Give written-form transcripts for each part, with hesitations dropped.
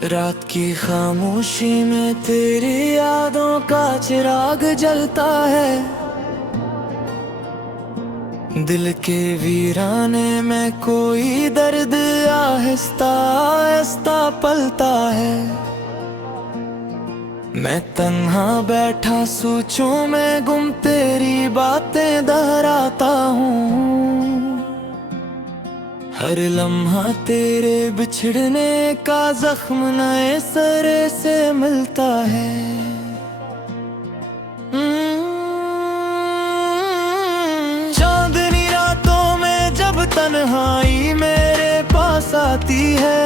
रात की खामोशी में तेरी यादों का चिराग जलता है। दिल के वीराने में कोई दर्द आहिस्ता आहिस्ता पलता है। मैं तन्हा बैठा सोचूं में गुम तेरी बातें दोहराता हूँ। हर लम्हा तेरे बिछड़ने का जख्म नए सिरे से मिलता है। चांदनी रातों में जब तन्हाई मेरे पास आती है,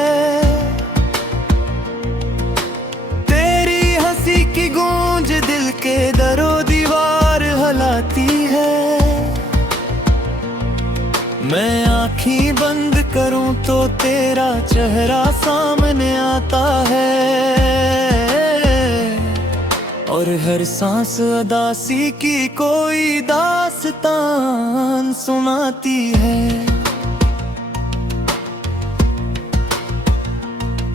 तेरी हंसी की गूंज दिल के दरो दीवार हिलाती है। मैं आँखें बंद करूं तो तेरा चेहरा सामने आता है, और हर सांस उदासी की कोई दास्तान सुनाती है।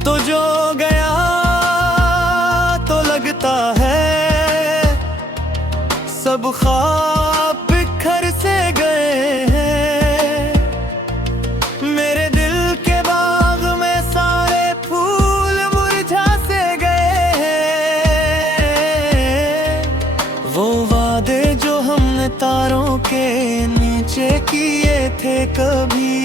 तो जो गया तो लगता है सब ख्वाब बिखर से गए हैं। मेरे दिल के बाग में सारे फूल मुरझा से गए हैं। वो वादे जो हमने तारों के नीचे किए थे कभी,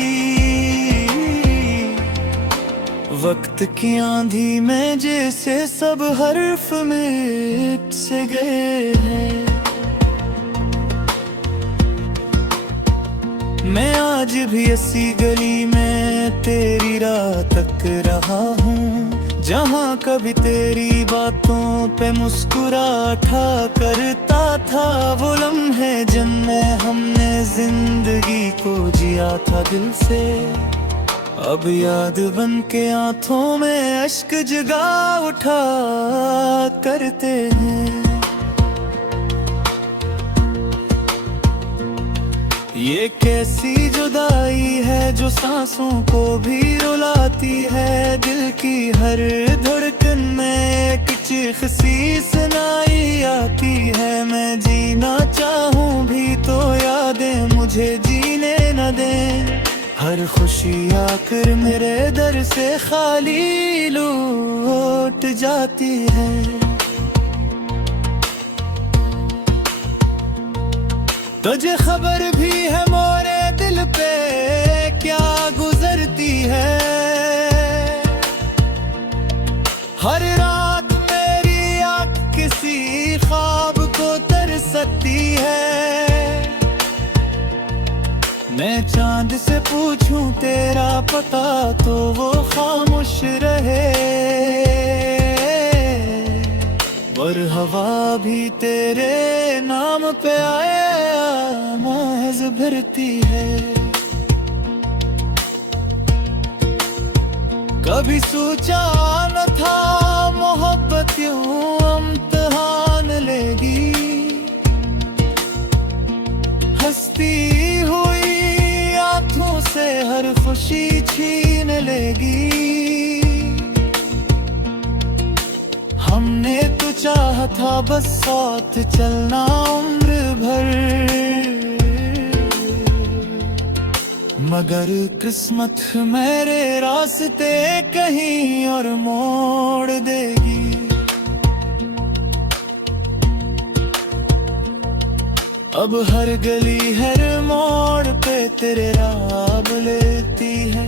वक्त की आंधी में जैसे सब हर्फ मिट से गए हैं। मैं आज भी इसी गली में तेरी राह तक रहा हूँ, जहाँ कभी तेरी बातों पे मुस्कुराता करता था। वो लम्हे जिनमें हमने जिंदगी को जिया था दिल से, अब याद बन के आंखों में अश्क जगा उठा करते हैं। ये कैसी जुदाई है जो सांसों को भी रुलाती है। दिल की हर धड़कन में एक चीख सी सुनाई आती है। मैं जीना चाहूँ भी तो यादें मुझे जीने न दें। हर खुशी आकर मेरे दर से खाली लौट जाती है। तुझे खबर भी है मोरे दिल पे क्या गुजरती है। हर रात मेरी आँख किसी ख्वाब को तरसती है। मैं चांद से पूछूं तेरा पता तो वो खामोश रहे, और हवा भी तेरे नाम पे आया महज भरती है। कभी सोचा न था मोहब्बत यूं इम्तिहान लेगी, हंसती हुई आंखों से हर खुशी छीन लेगी। हमने तो चाहा था बस साथ चलना उम्र भर, मगर किस्मत मेरे रास्ते कहीं और मोड़ देगी। अब हर गली हर मोड़ पे तेरे राह लेती है।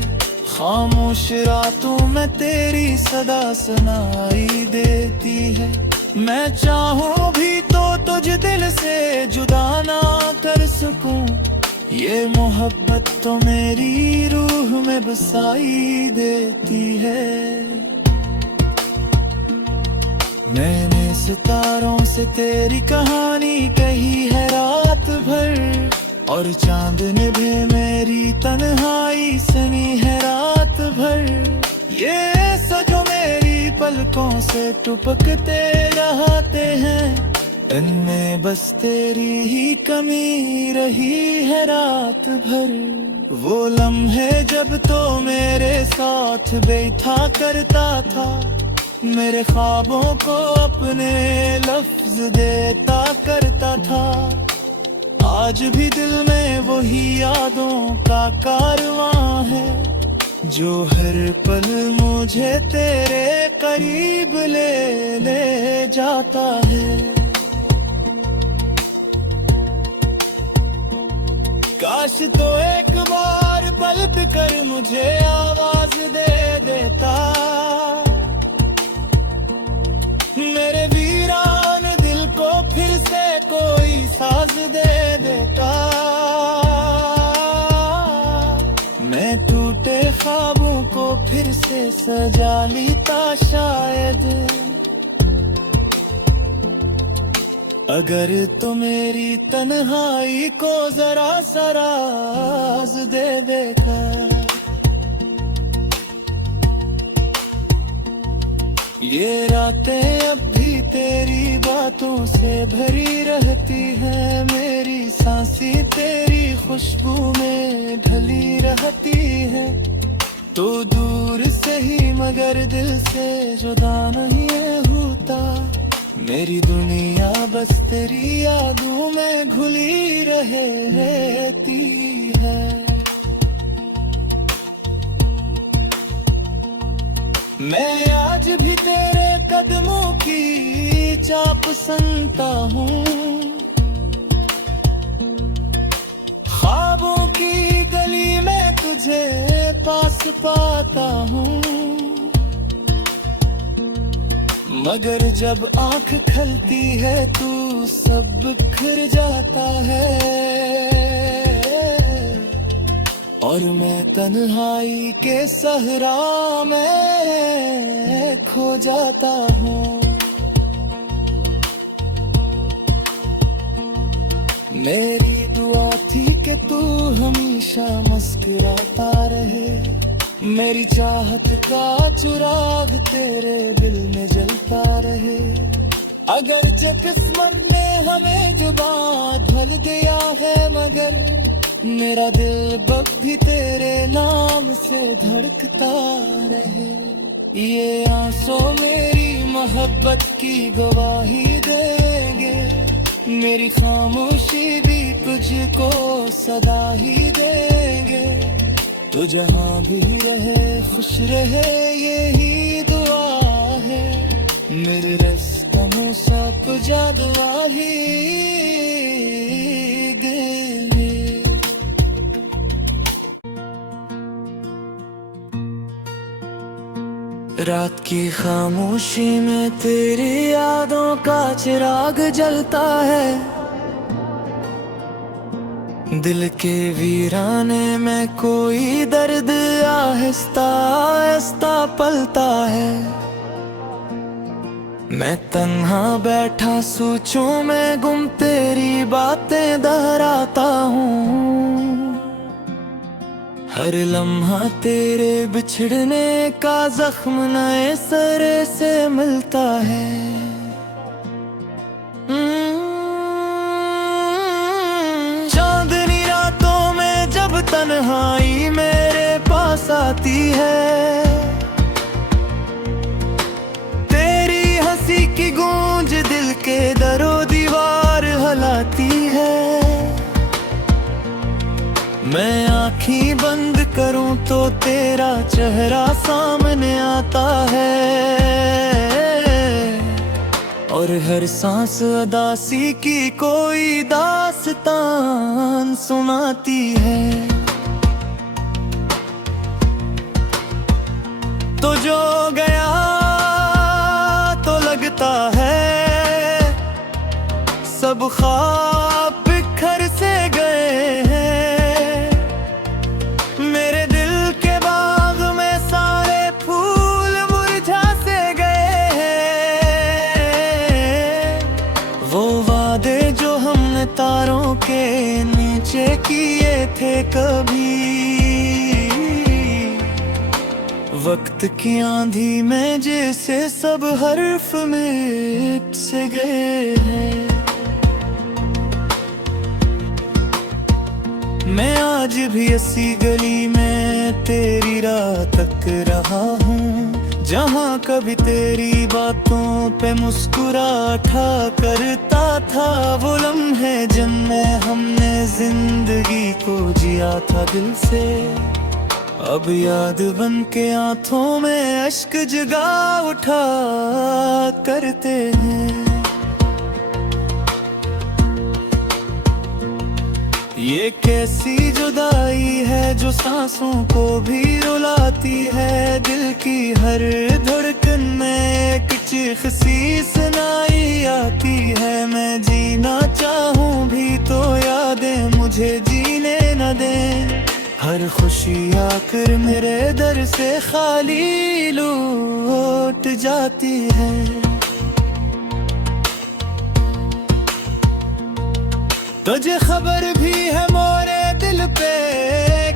खामोश रातों में तेरी सदा सुनाई देती है। मैं चाहूँ भी तो तुझ दिल से जुदा ना कर सकूं। ये मोहब्बत तो मेरी रूह में बसाई देती है। मैंने सितारों से तेरी कहानी कही है रात भर, और चांद ने भी मेरी तन्हाई सुनी है रात भर। ये सजो मेरी पलकों से टपकते रहते हैं, इनमें बस तेरी ही कमी रही है रात भर। वो लम्हे जब तो मेरे साथ बैठा करता था, मेरे ख्वाबों को अपने लफ्ज देता करता था। आज भी दिल में वही यादों का कारवां है, जो हर पल मुझे तेरे करीब ले जाता है। काश तो एक बार पलट कर मुझे आवाज दे देता, मेरे वीरान दिल को फिर से कोई साज दे देता। मैं टूटे ख्वाबों को फिर से सजा लेता शायद, अगर तो मेरी तन्हाई को जरा सा राज दे देता। ये रातें अब भी तेरी बातों से भरी रहती है, मेरी सांसें तेरी खुशबू में ढली रहती है। तो दूर से ही मगर दिल से जुदा नहीं होता, मेरी दुनिया बस तेरी यादों में घुली रहती है। मैं आज भी तेरे कदमों की चाप सुनता हूँ, ख्वाबों की गली में तुझे पास पाता हूँ। मगर जब आंख खुलती है तू सब बिखर जाता है, और मैं तन्हाई के सहरा में खो जाता हूँ। मेरी दुआ थी कि तू हमेशा मुस्कुराता रहे, मेरी चाहत का चिराग तेरे दिल में जलता रहे। अगर जो किस्मत ने हमें जुबां ढल दिया है, मगर मेरा दिल बग भी तेरे नाम से धड़कता रहे। ये आंसू मेरी मोहब्बत की गवाही देंगे, मेरी खामोशी भी तुझको सदा ही देंगे। तो जहाँ भी रहे खुश रहे यही दुआ है, मेरे रास्ते में सब जादुआ ही गे। रात की खामोशी में तेरी यादों का चिराग जलता है, दिल के वीराने में कोई दर्द आहिस्ता आहिस्ता पलता है। मैं तन्हा बैठा सोचूं में गुम तेरी बातें दोहराता हूँ, हर लम्हा तेरे बिछड़ने का जख्म नए सिरे से मिलता है। चांदनी रातों में जब तन्हाई मेरे पास आती है, तेरी हंसी की गूंज दिल के दरो दीवार हिलाती है। मैं आँखें बंद करूं तो तेरा चेहरा सामने आता है, और हर सांस उदासी की कोई दास्तान सुनाती है। तो जो गया तो लगता है सब ख्वाब बिखर से गए हैं, मेरे दिल के बाग में सारे फूल मुरझा से गए हैं। वो वादे जो हमने तारों के नीचे किए थे कभी, वक्त की आंधी में जैसे सब हर्फ मिट से गए हैं। मैं आज भी इसी गली में तेरी राह तक रहा हूँ, जहाँ कभी तेरी बातों पे मुस्कुरा था करता था। वो लम्हे जिनमें हमने जिंदगी को जिया था दिल से, अब याद बन के आंखों में अश्क जगा उठा करते हैं। ये कैसी जुदाई है जो सांसों को भी रुलाती है, दिल की हर धड़कन में एक चीख सी सुनाई आती है। मैं जीना चाहूँ भी तो यादें मुझे जीने न दें, हर खुशी आकर मेरे दर से खाली लौट जाती है। तुझे खबर भी है मोरे दिल पे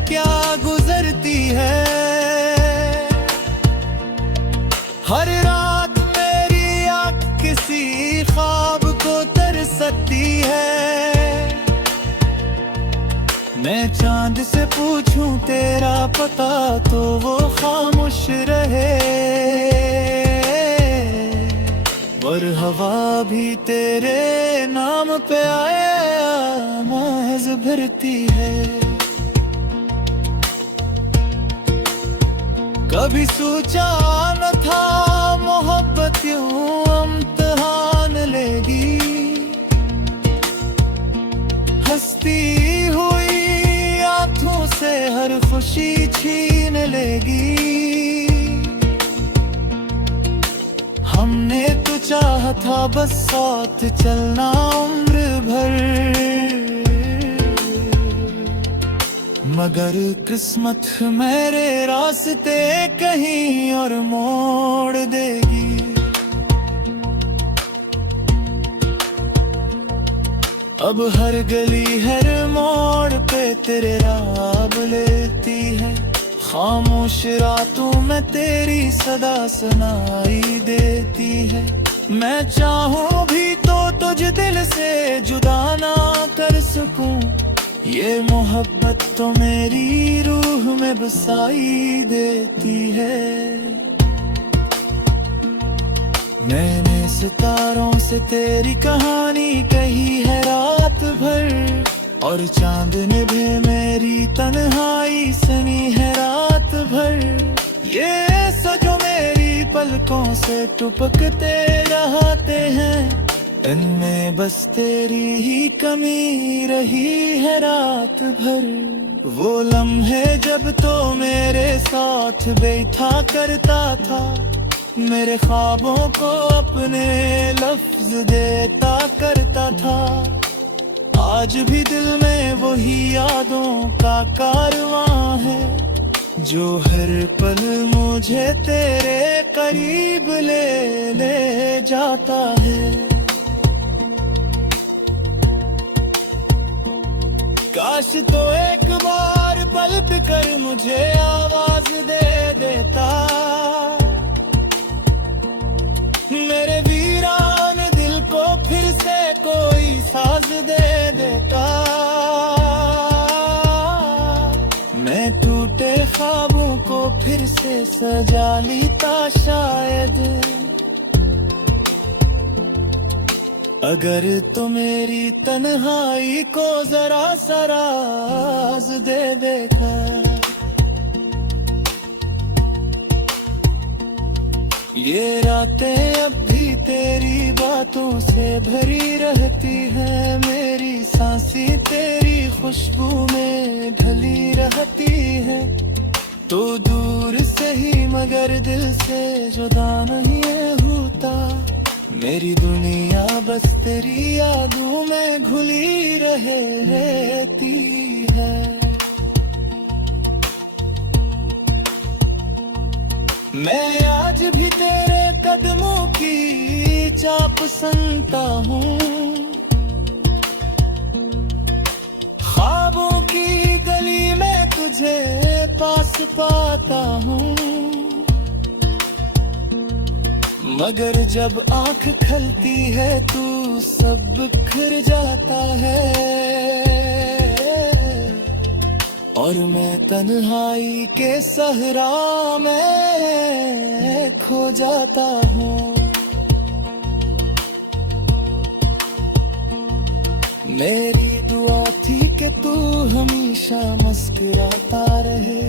क्या गुजरती है, हर रात मेरी आँख किसी ख्वाब को तरसती है। मैं चांद से पूछूं तेरा पता तो वो खामोश रहे, और हवा भी तेरे नाम पे आया महज भरती है। कभी सोचा न था मोहब्बत यूं इम्तिहान लेगी, हंसती हुई आंखों से हर खुशी छीन लेगी। हमने तो चाहा था बस साथ चलना उम्र भर, मगर किस्मत मेरे रास्ते कहीं और मोड़ देगी। अब हर गली हर मोड़ पे तेरे राह लेती है, खामोश रातों में तेरी सदा सुनाई देती है। मैं चाहूँ भी तो तुझ दिल से जुदा ना कर सकूं, ये मोहब्बत तो मेरी रूह में बसाई देती है। मैंने सितारों से तेरी कहानी कही है रात भर, और चांद ने भी मेरी तन्हाई सुनी है रात भर। ये सजो मेरी पलकों से टपकते रहते हैं, इनमें बस तेरी ही कमी रही है रात भर। वो लम्हे जब तो मेरे साथ बैठा करता था, मेरे ख्वाबों को अपने लफ्ज देता करता था। आज भी दिल में वही यादों का कारवां है, जो हर पल मुझे तेरे करीब ले जाता है। काश तो एक बार पलट कर मुझे आवाज दे देता, मेरे वीरान दिल को फिर से कोई साज दे देता। मैं टूटे ख्वाबों को फिर से सजा लेता शायद, अगर तो मेरी तन्हाई को जरा सा राज दे देखा। ये रातें अब भी तेरी बातों से भरी रहती है, मेरी सांसें तेरी खुशबू में ढली रहती है। तो दूर से ही मगर दिल से जुदा नहीं होता, मेरी दुनिया बस तेरी यादों में घुली रहती है। मैं आज भी तेरे कदमों की चाप सुनता हूँ, ख्वाबों की गली में तुझे पास पाता हूँ। मगर जब आँख खलती है तू सब बिखर जाता है। और मैं तन्हाई के सहरा में खो जाता हूँ। मेरी दुआ थी कि तू हमेशा मुस्कुराता रहे,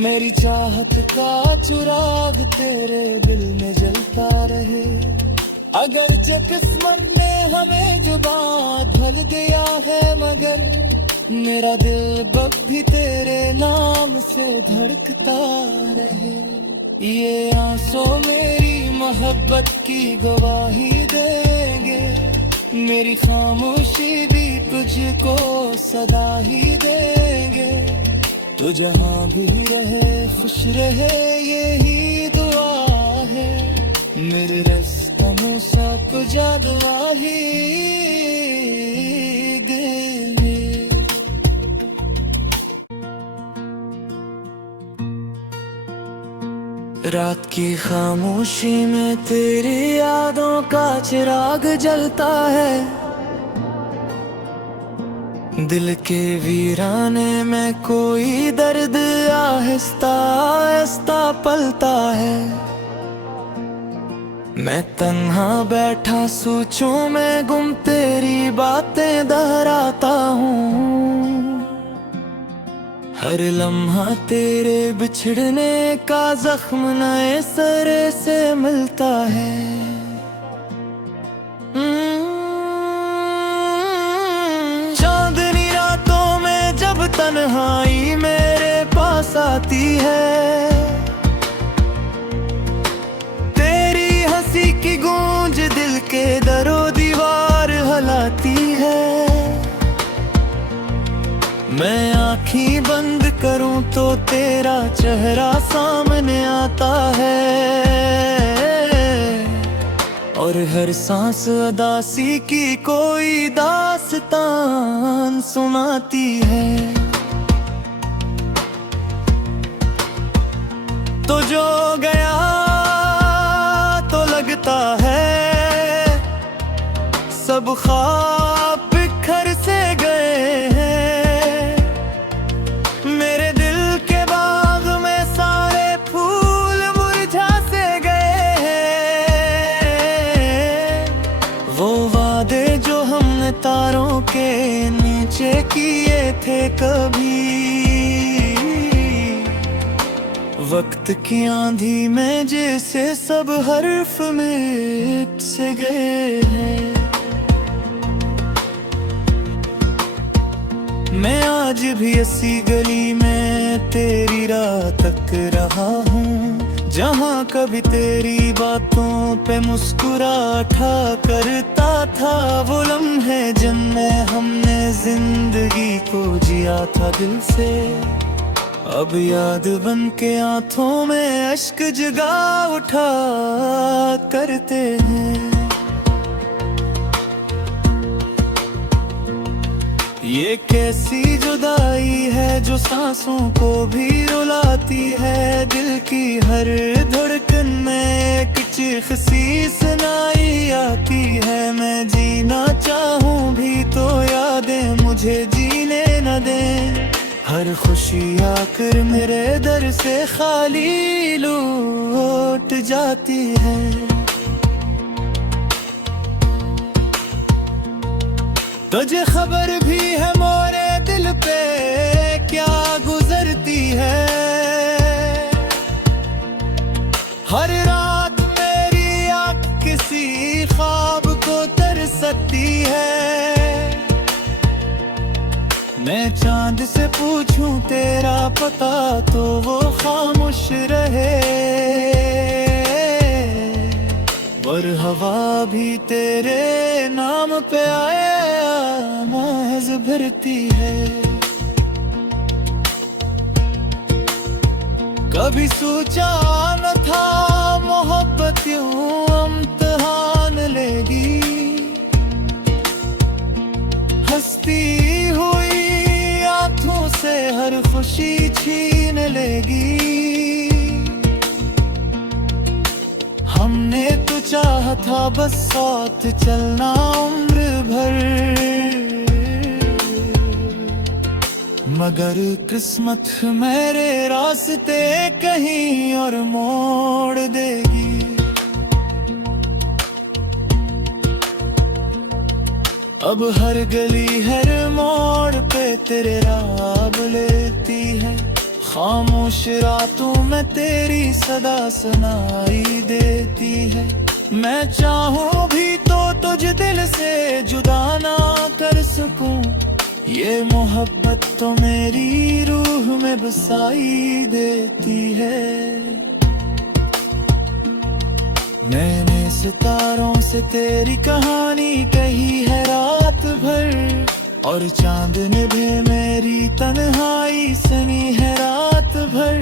मेरी चाहत का चिराग तेरे दिल में जलता रहे। अगर जो किस्मत ने हमें जुदा ढल दिया है, मगर मेरा दिल बग भी तेरे नाम से धड़कता रहे। ये आंसू मेरी मोहब्बत की गवाही देंगे, मेरी खामोशी भी तुझको सदा ही देंगे। तू जहाँ भी रहे खुश रहे, यही दुआ है मेरे रास्ते में सब जादुआ ही देंगे। रात की खामोशी में तेरी यादों का चिराग जलता है, दिल के वीराने में कोई दर्द आहिस्ता आहिस्ता पलता है। मैं तन्हा बैठा सोचूं में गुम तेरी बातें दोहराता हूँ। हर लम्हा तेरे बिछड़ने का जख्म नए सिरे से मिलता है। चांदनी रातों में जब तन्हाई मेरे पास आती है, तेरी हंसी की गूंज दिल के दरो दीवार हिलाती है। मैं आँखें बंद करूं तो तेरा चेहरा सामने आता है, और हर सांस उदासी की कोई दास्तान सुनाती है। तो जो गया तो लगता है सब ख्वाब बिखर से गए हैं। मेरे दिल के बाग में सारे फूल मुरझा से गए हैं। वो वादे जो हमने तारों के नीचे किए थे कभी, वक्त की आंधी में जैसे सब हर्फ मिट से गए हैं। मैं आज भी ऐसी गली में तेरी राह तक रहा हूँ, जहाँ कभी तेरी बातों पे मुस्कुराता करता था। वो लम्हे जिनमें हमने जिंदगी को जिया था दिल से, अब याद बन के आंखों में अश्क जगा उठा करते हैं। ये कैसी जुदाई है जो सांसों को भी रुलाती है। दिल की हर धड़कन में एक चीख सी सुनाई आती है। मैं जीना चाहूँ भी तो यादें मुझे जीने न दें। हर खुशी आकर मेरे दर से खाली लौट जाती है। तुझे खबर भी है मोरे दिल पे क्या गुजरती है। हर रात मेरी आँख किसी ख्वाब को तरसती है। मैं चांद से पूछूं तेरा पता तो वो खामोश रहे, और हवा भी तेरे नाम पे आया महज भरती है। कभी सोचा न था मोहब्बत यूं इम्तिहान लेगी, हंसती हुई आंखों से हर खुशी छीन लेगी। हमने तो चाहा था बस साथ चलना उम्र भर, मगर किस्मत मेरे रास्ते कहीं और मोड़ देगी। अब हर गली हर मोड़ पे तेरे राह लेती है, खामोश रातों में तेरी सदा सुनाई देती है। मैं चाहूं भी तो तुझे दिल से जुदा ना कर सकूं, ये मोहब्बत तो मेरी रूह में बसाई देती है। मैंने सितारों से तेरी कहानी कही है रात भर, और चांद ने भी मेरी तन्हाई सुनी है रात भर।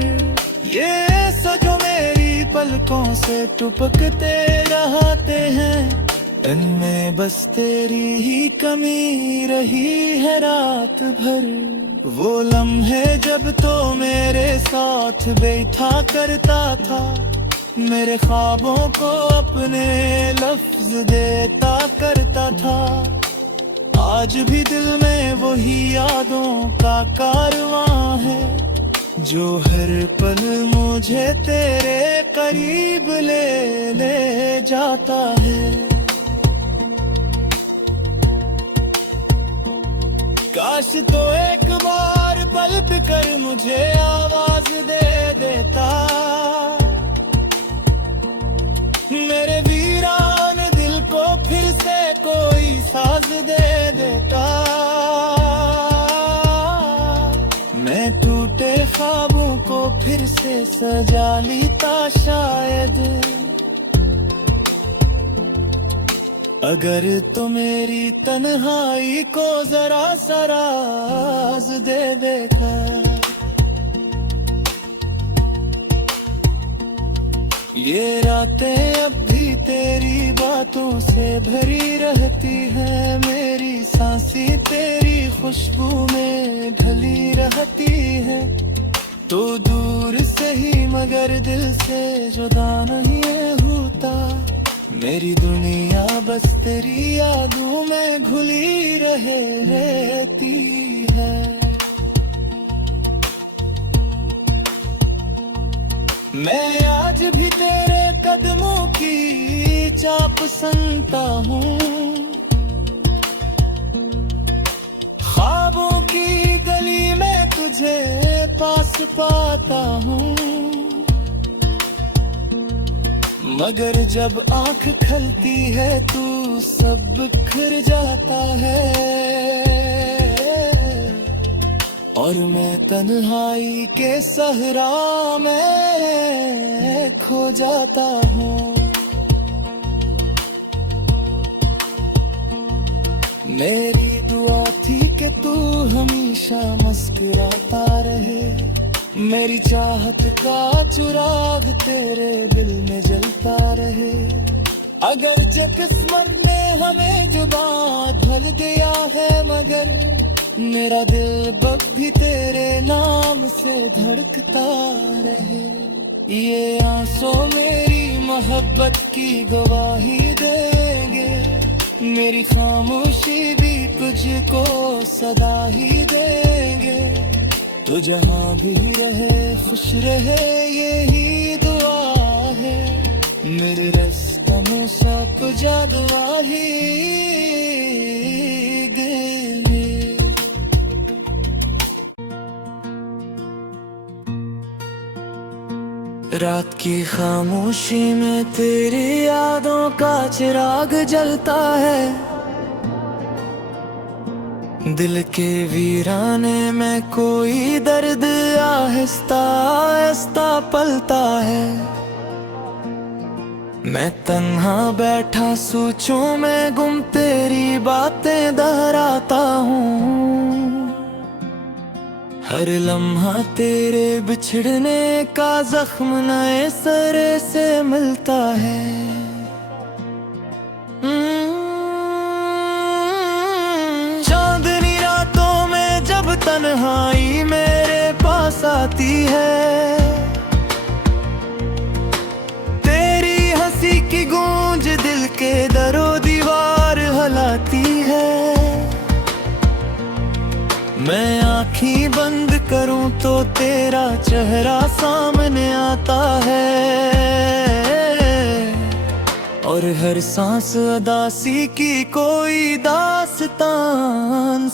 ये सजो मेरी पलकों से टुपकते रहते हैं, इनमें बस तेरी ही कमी रही है रात भर। वो लम्हे जब तो मेरे साथ बैठा करता था, मेरे ख्वाबों को अपने लफ्ज देता करता था। आज भी दिल में वही यादों का कारवां है, जो हर पल मुझे तेरे करीब ले जाता है। काश तो एक बार पलट कर मुझे आवाज दे देता, मेरे वीरान दिल को फिर से कोई साज दे देता। मैं टूटे ख्वाबों को फिर से सजा लेता शायद, अगर तो मेरी तन्हाई को जरा सा राज दे देखा। ये रातें अब भी तेरी बातों से भरी रहती है, मेरी सांसें तेरी खुशबू में ढली रहती है। तो दूर से ही मगर दिल से जुदा नहीं होता, मेरी दुनिया बस तेरी यादों में घुली रहती है। मैं आज भी तेरे कदमों की चाप सुनता हूँ, ख्वाबों की गली में तुझे पास पाता हूँ। मगर जब आंख खलती है तू सब बिखर जाता है, और मैं तन्हाई के सहरा में खो जाता हूँ। मेरी दुआ थी कि तू हमेशा मुस्कुराता रहे, मेरी चाहत का चिराग तेरे दिल में जलता रहे। अगर जो किस्मत ने हमें जुबां ढल दिया है, मगर मेरा दिल बग भी तेरे नाम से धड़कता रहे। ये आंसू मेरी मोहब्बत की गवाही देंगे, मेरी खामोशी भी तुझको सदा ही देंगे। तो जहाँ भी रहे खुश रहे यही दुआ है, मेरे रास्ते में सब दुआ ही देंगे। रात की खामोशी में तेरी यादों का चिराग जलता है, दिल के वीराने में कोई दर्द आहिस्ता आहिस्ता पलता है। मैं तन्हा बैठा सोचों में गुम तेरी बातें दोहराता हूँ, हर लम्हा तेरे बिछड़ने का जख्म नए सिरे से मिलता है। चांदनी रातों में जब तन्हाई मेरे पास आती है, तेरी हंसी की गूंज दिल के दरो दीवार हिलाती है। मैं आँखें बंद तेरा चेहरा सामने आता है, और हर सांस उदासी की कोई दास्तान